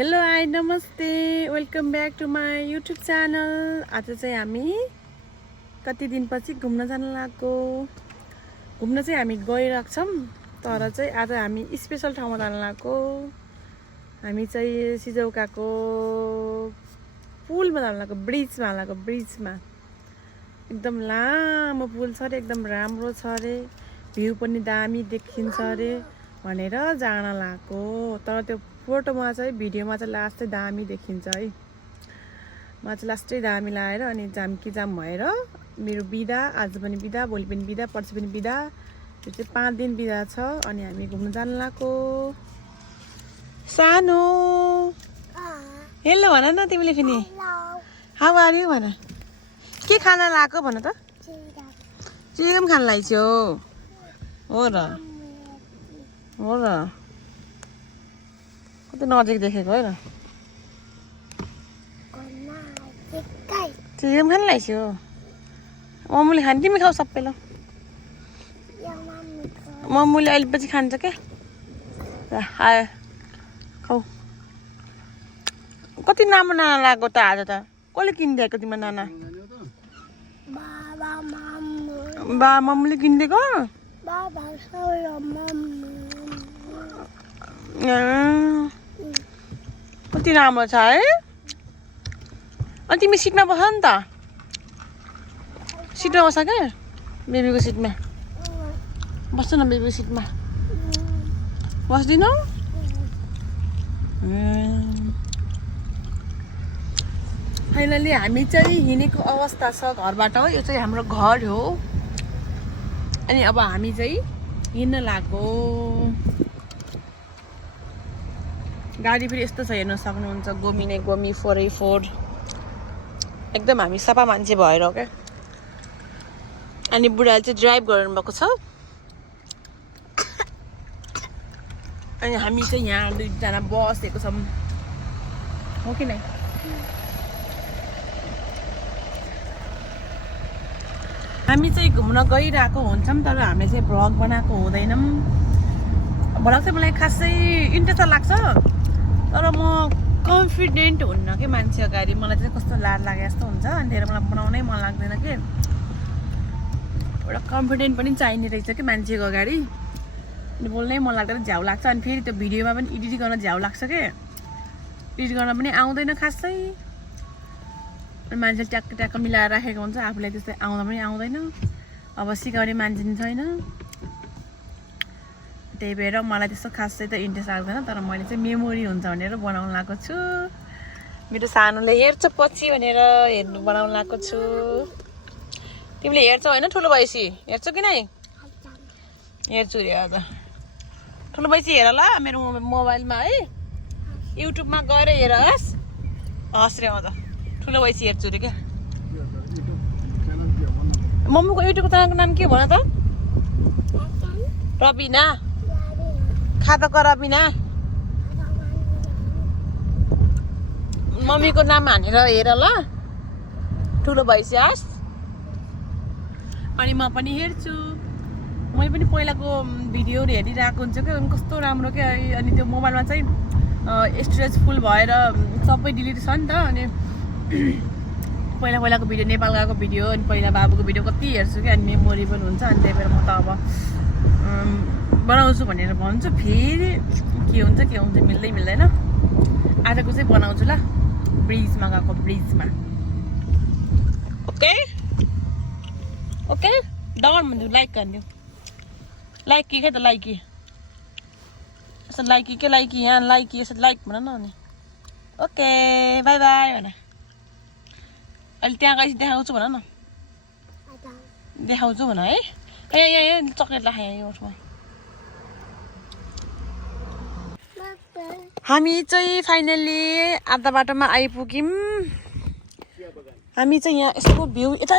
Hello hi नमस्ते welcome back to my YouTube channel. आज चाहिँ हामी कति दिनपछि घुम्न जान लागेको। घुम्न चाहिँ हामी गइरहेको छौँ, तर चाहिँ आज हामी स्पेसल ठाउँमा जान लागेको। हामी चाहिँ सिजौकाको पुलमा जान लागेको, ब्रिजमा लागेको। ब्रिजमा एकदम लामो पुल छ अरे, एकदम राम्रो छ अरे, भ्यू पनि दामी देखिन्छ अरे भनेर जान लागेको। तर त्यो फोटोमा चाहिँ भिडियोमा चाहिँ लास्टै दामी देखिन्छ है। म चाहिँ लास्टै दामी लगाएर अनि जामकी जाम भएर मेरो बिदा, आज पनि बिदा, भोलि पनि बिदा, पर्सि पनि बिदा। त्यो चाहिँ 5 दिन बिदा छ अनि हामी घुम्न जान लागेको। सानो हेलो भन न तिमीले फेरि। हाउ आर यु भन। के खाना लागेको भन त। चिकन खान लाग्छौ हो र। हो र, कति नजिक देखेको है र। चिकन खान लाग्छौ। मम्मीले खान्छ, तिमी खाऊ सबै ल। मम्मीले अहिले पछि खान्छ क्या। आयो खाऊ। कति राम्रो नाना लाग्यो त आज त। कसले किनिदिएको तिम्रो नाना? बा मम्मीले किनिदिएको। कति राम्रो छ है। अनि तिमी सिटमा बस नि त। सिटमा बस क्या, बेबीको सिटमा बस्छ न। बेबीको सिटमा बस्दिनौ। फाइनली हामी चाहिँ हिँडेको अवस्था छ घरबाट। यो चाहिँ हाम्रो घर हो। अनि अब हामी चाहिँ हिँड्न लागेको। गाडी फेरि यस्तो छ, हेर्न सक्नुहुन्छ, गोमी नै गोमी 4x4। एकदम हामी सफा मान्छे भएर क्या। अनि बुढाले चाहिँ ड्राइभ गर्नु भएको छ। अनि हामी चाहिँ यहाँ 2 जना बसेको छौँ, हो कि नै। हामी चाहिँ घुम्न गइरहेको हुन्छौँ, तर हामीले चाहिँ भ्लग बनाएको हुँदैनौँ। भ्लग चाहिँ मलाई खासै इन्ट्रेस्ट लाग्छ, तर म कन्फिडेन्ट हुन्न कि मान्छे अगाडि। मलाई चाहिँ कस्तो लाज लागे जस्तो हुन्छ, अनि त्यही मलाई बनाउनै मन लाग्दैन कि। एउटा कन्फिडेन्ट पनि चाहिने रहेछ कि मान्छेको अगाडि। अनि बोल्नै मन लाग्दैन, झ्याउ लाग्छ। अनि फेरि त्यो भिडियोमा पनि एडिट गर्न झ्याउ लाग्छ कि। एडिट गर्न पनि आउँदैन खासै। अनि मान्छेले ट्याक्क ट्याक्क मिलाएर राखेको हुन्छ, आफूलाई त्यस्तै आउँदा पनि आउँदैन। अब सिकाउने मान्छे पनि छैन, त्यही भएर मलाई त्यस्तो खासै त इन्ट्रेस्ट लाग्दैन। तर मैले चाहिँ मेमोरी हुन्छ भनेर बनाउनु लगाएको छु। मेरो सानोले हेर्छ पछि भनेर बनाउनु लगाएको छु। तिमीले हेर्छौ होइन? ठुलो भएपछि हेर्छौ कि नै? हेर्छु रे। आज ठुलो भएपछि हेर ल मेरो मोबाइलमा है, युट्युबमा गएर हेर। हस् रे। अँ त ठुलो भएपछि हेर्छु रे क्या। मम्मीको युट्युबको च्यानलको नाम के भन त? रबिना खाताको रबिना। मम्मीको नाम हानेर हेर ल, ठुलो भएपछि हस्। अनि म पनि हेर्छु। मैले पनि पहिलाको भिडियोहरू हेरिरहेको हुन्छु क्या, कस्तो राम्रो क्या। अनि त्यो मोबाइलमा चाहिँ स्टोरेज फुल भएर सबै डिलिट छ नि त। अनि पहिलाको भिडियो, नेपाल गएको भिडियो, अनि पहिला बाबुको भिडियो कति हेर्छु क्या। अनि मेमोरेबल हुन्छ। अनि त्यही भएर म त अब बनाउँछु भनेर भन्छु। फेरि के हुन्छ मिल्दै मिल्दैन। आजको चाहिँ बनाउँछु ल, ब्रिजमा गएको, ब्रिजमा। ओके ओके डाउन भन्छु, लाइक गरिदियो। लाइक के त लाइकी यसो, लाइकी के लाइकी, यहाँ लाइकी यसो लाइक भन न। अनि ओके बाई बाई भन। अहिले त्यहाँ गएपछि देखाउँछु भन न। देखाउँछु भन है। यहाँ चक्लेट राख यहाँ ओठमा। हामी चाहिँ फाइनली आधा बाटोमा आइपुग्यौँ। हामी चाहिँ यहाँ यसको भ्यू यता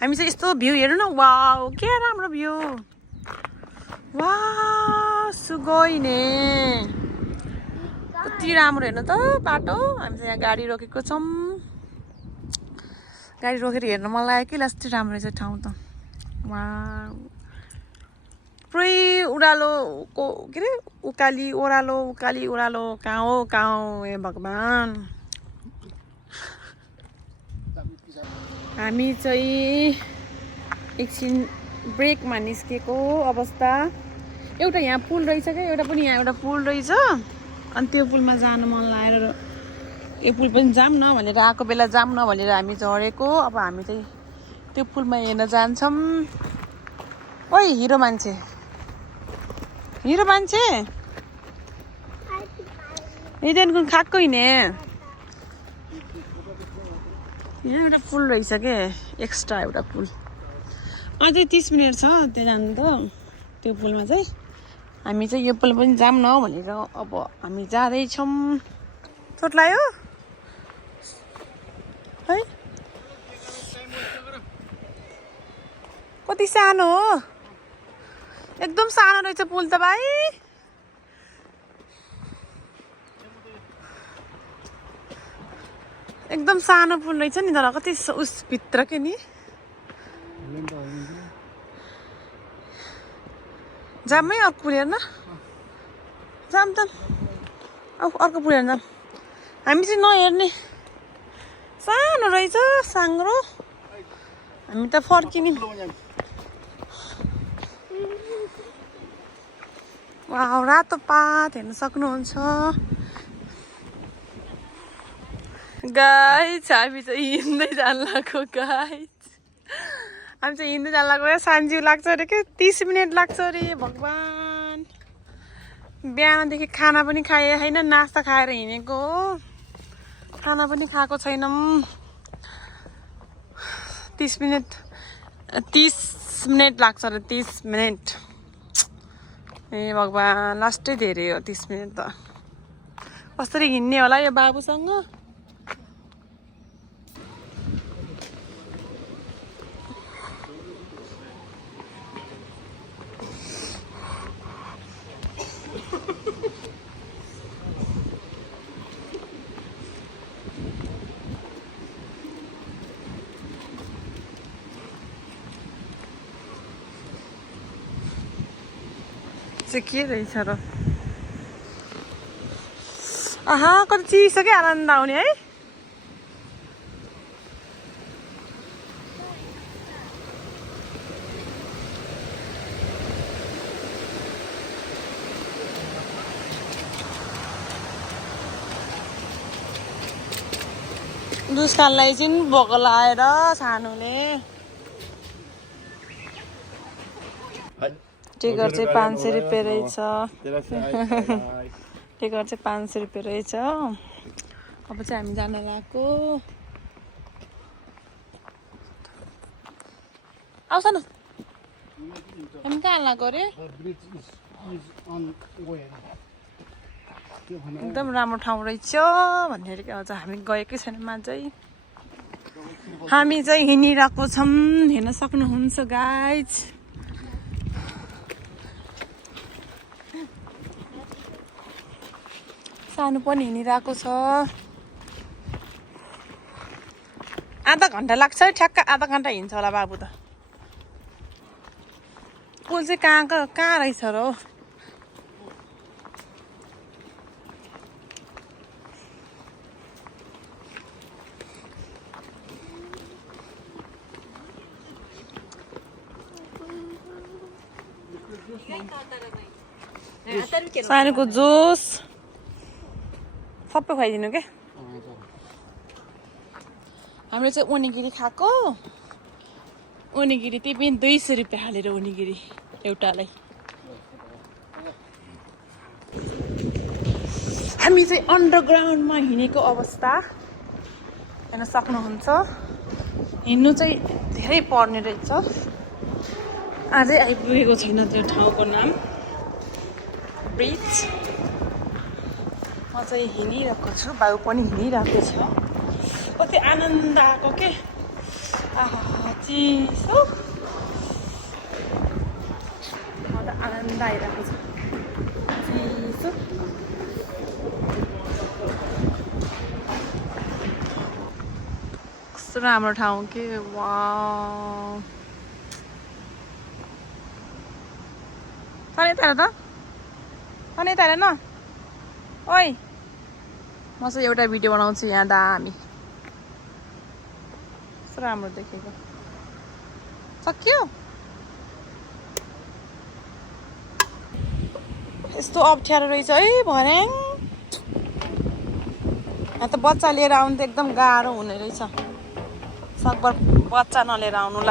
हामी चाहिँ यस्तो भ्यू हेर्नु न। वाउ के राम्रो भ्यू। वाह सुगoi ने, कति राम्रो हेर्नु त बाटो। हामी चाहिँ यहाँ गाडी रोकेको छौँ। गाडी रोकेर हेर्न मन लाग्यो कि लास्टै राम्रो रहेछ ठाउँ त। वाह थुप्रै उडालोको के अरे उकाली ओह्रालो कहाँ हो ए भगवान्। हामी चाहिँ एकछिन ब्रेकमा निस्केको अवस्था। एउटा यहाँ पुल रहेछ क्या, एउटा पनि यहाँ एउटा पुल रहेछ। अनि त्यो पुलमा जानु मन लागेर यो पुल पनि जाऊँ न भनेर आएको बेला जाऊँ न भनेर हामी झरेको। अब हामी चाहिँ त्यो पुलमा हेर्न जान्छौँ। ओइ हिरो मान्छे यहाँदेखिको खाएको हिँडे। यहाँ एउटा पुल रहेछ के, एक्स्ट्रा एउटा पुल। अझै 30 मिनट छ त्यहाँ जानु त। त्यो पुलमा चाहिँ हामी चाहिँ यो पुल पनि जाऊँ न भनेर अब हामी जाँदैछौँ। चोट लाग्यो है? कति सानो हो, एकदम सानो रहेछ पुल त भाइ। एकदम सानो पुल रहेछ नि तर कति उस भित्र के नि। जाम है अर्को पुल हेर्न, जाम त अर्को पुल हेर्न। हामी चाहिँ नहेर्ने, सानो रहेछ साङ्ग्रो। हामी त फर्किने। वाउ रातो पात हेर्न सक्नुहुन्छ गाइस। हामी चाहिँ हिँड्दै जान लाग्यो गाइस। हामी चाहिँ हिँड्दै जान लाग्यो। सान्जिउ लाग्छ अरे के, 30 मिनट लाग्छ अरे भगवान्। बिहानदेखि खाना पनि खाए होइन, नास्ता खाएर हिँडेको हो। खाना पनि खाएको छैनौँ। 30 मिनट लाग्छ अरे, 30 मिनट। ए भगवान् लास्टै धेरै हो 30 मिनट त। कसरी हिँड्ने होला यो बाबुसँग। के रहेछ र। आहा कति चिसो क्या, आनन्द आउने है। दुस्कानलाई चाहिँ भोक लाएर सानोले। टिकट चाहिँ 500 रुपियाँ रहेछ। टिकट चाहिँ 500 रुपियाँ रहेछ। अब चाहिँ हामी जान लागेको। आउँछ न, हामी कहाँ लागेको अरे। एकदम राम्रो ठाउँ रहेछ भनेर अझ हामी गएकै छैनौँ अझै। हामी चाहिँ हिँडिरहेको छौँ, हेर्न सक्नुहुन्छ गाइज। सानो पनि हिँडिरहेको छ। आधा घन्टा लाग्छ है, ठ्याक्क आधा घन्टा हिँड्छ होला बाबु त। पुल चाहिँ कहाँ रहेछ र हो। सानोको जुस सबै खुवाइदिनु के। हामीले चाहिँ ओनिगिरी खाएको। ओनिगिरी त्यही पनि 200 रुपियाँ हालेर ओनिगिरी एउटालाई। हामी चाहिँ अन्डरग्राउन्डमा हिँडेको अवस्था हेर्न सक्नुहुन्छ। हिँड्नु चाहिँ धेरै पर्ने रहेछ। अझै आइपुगेको छैन त्यो ठाउँको नाम, ब्रिज। म चाहिँ हिँडिरहेको छु, बाबु पनि हिँडिरहेको छ। कति आनन्द आएको के। आहा चिसो, म त आनन्द आइरहेको छ। चिसो कस्तो राम्रो ठाउँ के। वाउ तँ यता हेर त तँ यता हेर न ओइ म चाहिँ एउटा भिडियो बनाउँछु यहाँ दामी कस्तो राम्रो देखेको सक्यो यस्तो अप्ठ्यारो रहेछ है भर्याङ यहाँ त बच्चा लिएर आउनु त एकदम गाह्रो हुने रहेछ सकभर बच्चा नलिएर आउनु ल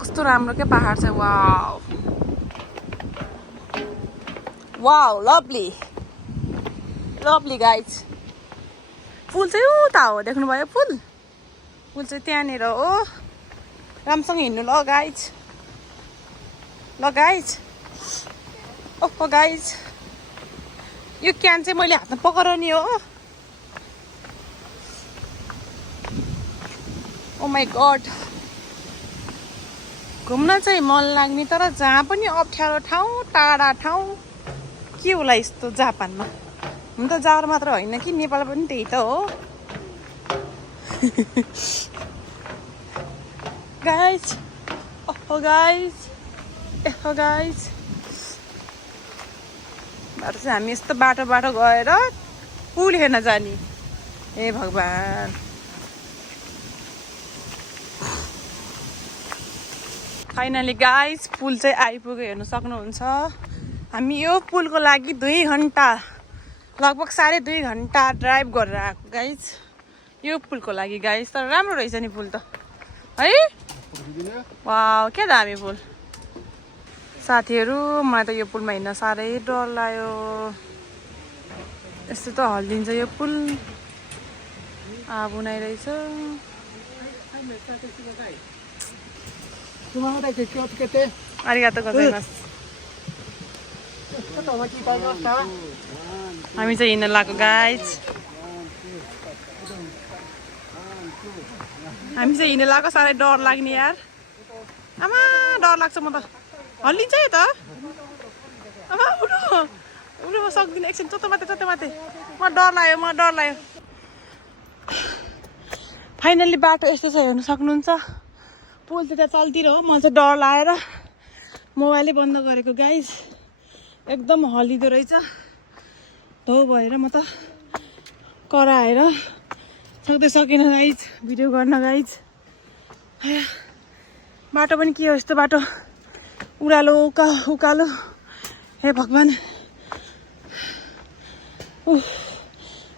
कस्तो राम्रो के पहाड छ wow wow lovely lovely guys फुल चाहिँ उता हो देख्नुभयो फुल फुल चाहिँ त्यहाँनिर हो राम्रोसँग हिँड्नु ल गाइज ओहो गाइज यो क्यान चाहिँ मैले हातमा पक्राउने हो ओ माई गड घुम्न चाहिँ मन लाग्ने तर जहाँ पनि अप्ठ्यारो ठाउँ टाढा ठाउँ के होला यस्तो जापानमा हुन त जाडो मात्र होइन कि नेपाल पनि त्यही त हो गाइज ओहो गाइज बाटो चाहिँ हामी यस्तो बाटो गएर पुल हेर्न जाने ए भगवान् फाइनली गाइज पुल चाहिँ आइपुग्यो हेर्नु सक्नुहुन्छ हामी यो पुलको लागि 2 घन्टा लगभग 2.5 घन्टा ड्राइभ गरेर आएको गाइज यो पुलको लागि गाइज तर राम्रो रहेछ नि पुल त है वाउ क्या दामी पुल साथीहरू मलाई त यो पुलमा हिँड्न साह्रै डर लाग्यो यस्तो त हल्लिन्छ यो पुल आबुनाइ रहेछ आरिगातो गोजाइमास हामी चाहिँ हिँड्न लाग्यो गाइज हामी चाहिँ हिँड्न लाग्यो साह्रै डर लाग्ने यार आमा डर लाग्छ म त हल्लिन्छ है त आमा उठो म सक्दिनँ एकछिन चोतो माथि म डर लाग्यो फाइनल्ली बाटो यस्तो छ हेर्नु सक्नुहुन्छ पुल त त्यहाँ चल्तिर हो म चाहिँ डर लागेर मोबाइलै बन्द गरेको गाइज एकदम हल्लिँदो रहेछ धौ भएर म त कराएर सक्दै सकिनँ गाइज भिडियो गर्न गाइज बाटो पनि के हो यस्तो बाटो उकालो उकालो हे भगवान्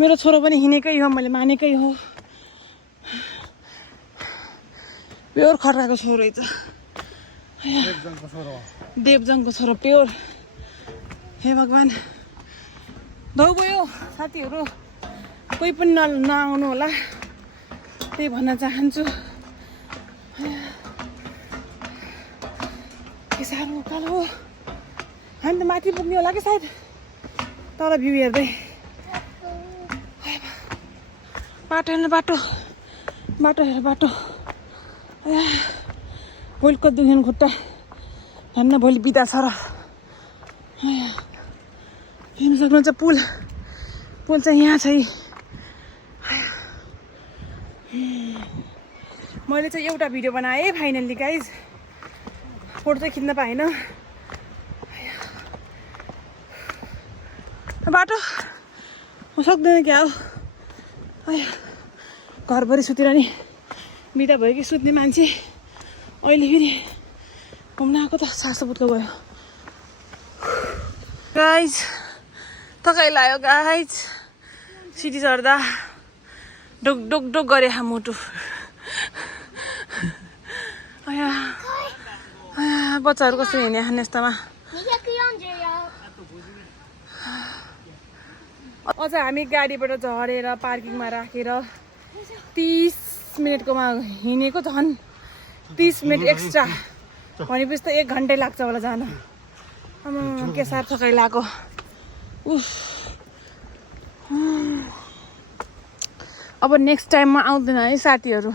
मेरो छोरो पनि हिँडेकै हो मैले मानेकै हो प्योर खर्काको छोरो रहेछ देवजङको छोरो प्योर हे भगवान् धौ गयो साथीहरू कोही पनि नआउनु होला त्यही भन्न चाहन्छु के साह्रो उकालो हो हामी त माथि पुग्ने होला कि सायद तल भ्यू हेर्दै बाटो हेर्नु बाटो हेर बाटो भोलिको दुखेन खुट्टा हेर्न भोलि बिदा छ र हेर्नु सक्नुहुन्छ पुल चाहिँ यहाँ छ मैले चाहिँ एउटा भिडियो बनाएँ फाइनल्ली गाइज फोटो चाहिँ खिच्न पाएन बाटो म सक्दैन क्या हो घरभरि सुतेर नि बिदा भयो कि सुत्ने मान्छे अहिले फेरि घुम्न आएको त सासो बुत्लो गयो गाइज थकाइ लाग्यो गाइज सिटी चढ्दा डोक गरे मुटु बच्चाहरू कसरी हिँड्ने यस्तामा अझ हामी गाडीबाट झरेर पार्किङमा राखेर 30 मिनटकोमा हिँडेको झन् 30 मिनट एक्स्ट्रा भनेपछि त 1 घन्टै लाग्छ होला जान के साह्रो थकाइ लाग्यो अब नेक्स्ट टाइममा आउँदैन है साथीहरू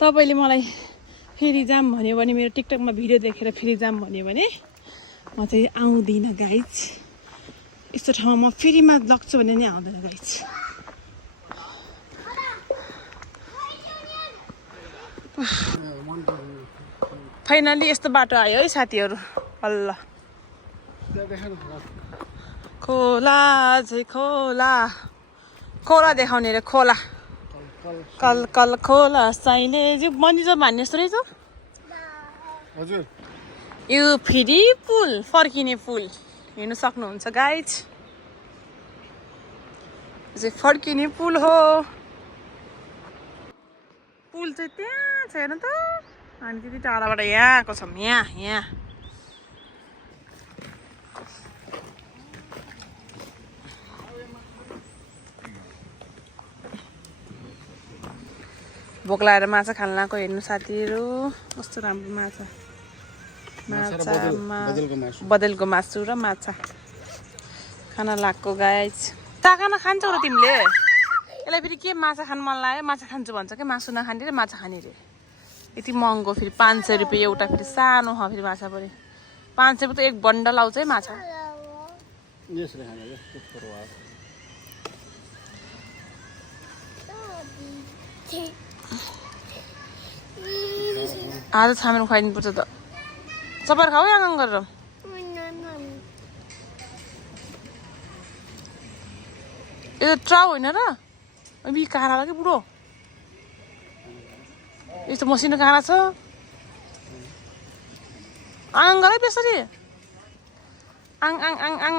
तपाईँले मलाई फेरि जाम भन्यो भने मेरो टिकटकमा भिडियो देखेर फेरि जाम भन्यो भने म चाहिँ आउँदिनँ गाइज यस्तो ठाउँमा फ्रीमा लग्छु भने नि आउँदैन गाइस। फाइनली यस्तो बाटो आयो है साथीहरू। अल्ल खोला चाहिँ खोला, खोला देखाउने रे खोला। कल कल खोला साइले मनिजो भन्ने जस्तो रहेछ। हजुर यो फेरि पुल, फर्किने पुल हेर्नु सक्नुहुन्छ गाइज। यो चाहिँ फर्किने पुल हो। पुल चाहिँ त्यहाँ छ हेर्नु त। हामी त्यति टाढाबाट यहाँ आएको छौँ। यहाँ भोक लागेर माछा खान लगाएको हेर्नु साथीहरू। कस्तो राम्रो माछा, बदलको मासु र माछा खाना लाग्यो गाइज। ताकाना खान्छौ र तिमीले? यसलाई फेरि के माछा खानु मन लाग्यो, माछा खान्छु भन्छ क्या। मासु नखाने र माछा खाने रे। यति महँगो फेरि 500 रुपियाँ एउटा। फेरि सानो हो फेरि माछा पनि 500 रुपियाँ त एक बन्डल आउँछ है माछा। आज छामेर खुवाइदिनु पर्छ त। सबैले खाऊ आँगन गरेर। यो ट्राउ होइन र? बि काँडा लाग्यो बुढो। यस्तो मसिनो काँडा छ। आङ गर त्यसरी। आङ आङ आङ आङ।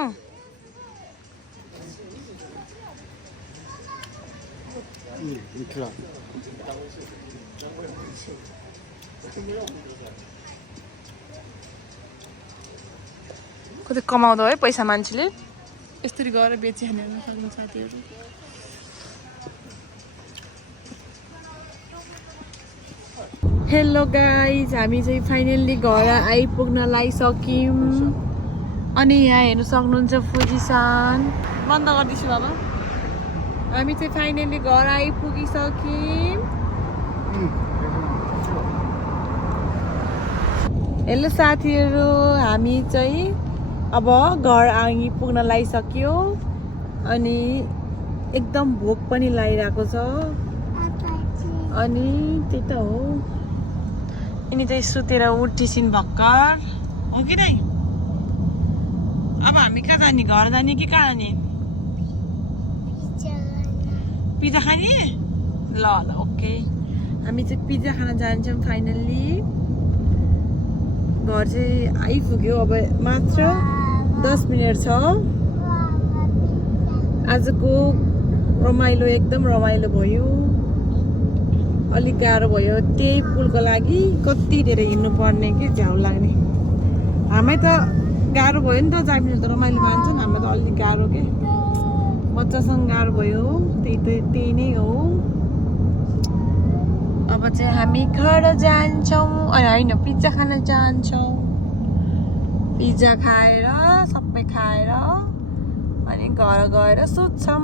कति कमाउँदो है पैसा मान्छेले। यसरी गएर बेचिहाल्नु सक्नु साथीहरू। हेलो गाइज, हामी चाहिँ फाइनल्ली घर आइपुग्न लागिसक्यौँ। अनि यहाँ हेर्नु सक्नुहुन्छ पोजिसन। बन्द गरिदिन्छु बाबा। हामी चाहिँ फाइनल्ली घर आइपुगिसक्यौँ। हेलो साथीहरू, हामी चाहिँ अब घर आइपुग्न लागिसक्यो। अनि एकदम भोक पनि लागिरहेको छ। अनि त्यही त हो। यिनी चाहिँ सुतेर उठिसिन् भर्खर हो कि नै। अब हामी कहाँ जाने? घर जाने कि कहाँ जाने? पिज्जा खाने? ल ओके। हामी चाहिँ पिज्जा खान जान्छौँ फाइनल्ली। घर चाहिँ आइपुग्यो। अब मात्र 10 मिनट छ। आजको रमाइलो एकदम रमाइलो भयो। अलिक गाह्रो भयो त्यही पुलको लागि। कति धेरै हिँड्नु पर्ने कि झ्याउ लाग्ने। हामीलाई त गाह्रो भयो नि त। जामिन त रमाइलो मान्छन्, हामीलाई त अलिक गाह्रो के। बच्चासँग गाह्रो भयो। त्यही नै हो। अब चाहिँ हामी घर जान्छौँ। होइन पिज्जा खान जान्छौँ। पिज्जा खाएर सबै खाएर अनि घर गएर सुत्छौँ।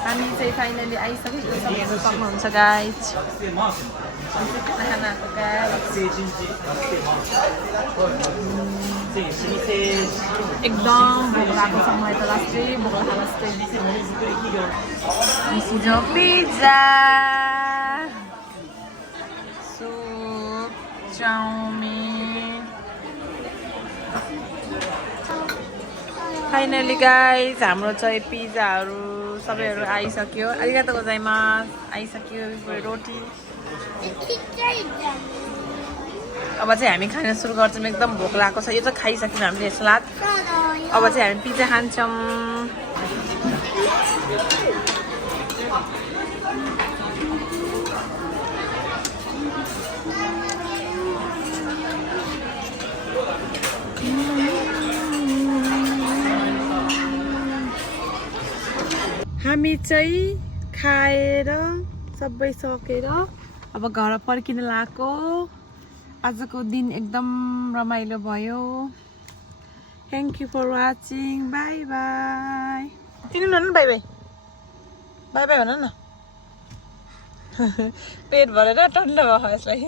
हामी चाहिँ फाइनली आइसक्यो। सक्नुहुन्छ गाइज। खानाको एकदम भोक लागेको छ मलाई त। लास्टै भोक लागेको छ। Pizza, soup, chow mein. Finally guys हाम्रो चाहिँ पिज्जाहरू सबैहरू आइसक्यो। आरिगातो गोजाइमासु। आइसक्यो रोटी। अब चाहिँ हामी खान सुरु गर्छौँ। एकदम भोक लागेको छ। यो चाहिँ खाइसक्यौँ हामीले सलाद। अब चाहिँ हामी पिज्जा खान्छौँ। हामी चाहिँ खाएर सबै सकेर अब घर फर्किन लागेको। आजको दिन एकदम रमाइलो भयो। Thank you for watching. Bye bye. चिन्नु न बाई बाई। बाई बाई भन न। पेट भरेर टन्ड भयो यसलाई।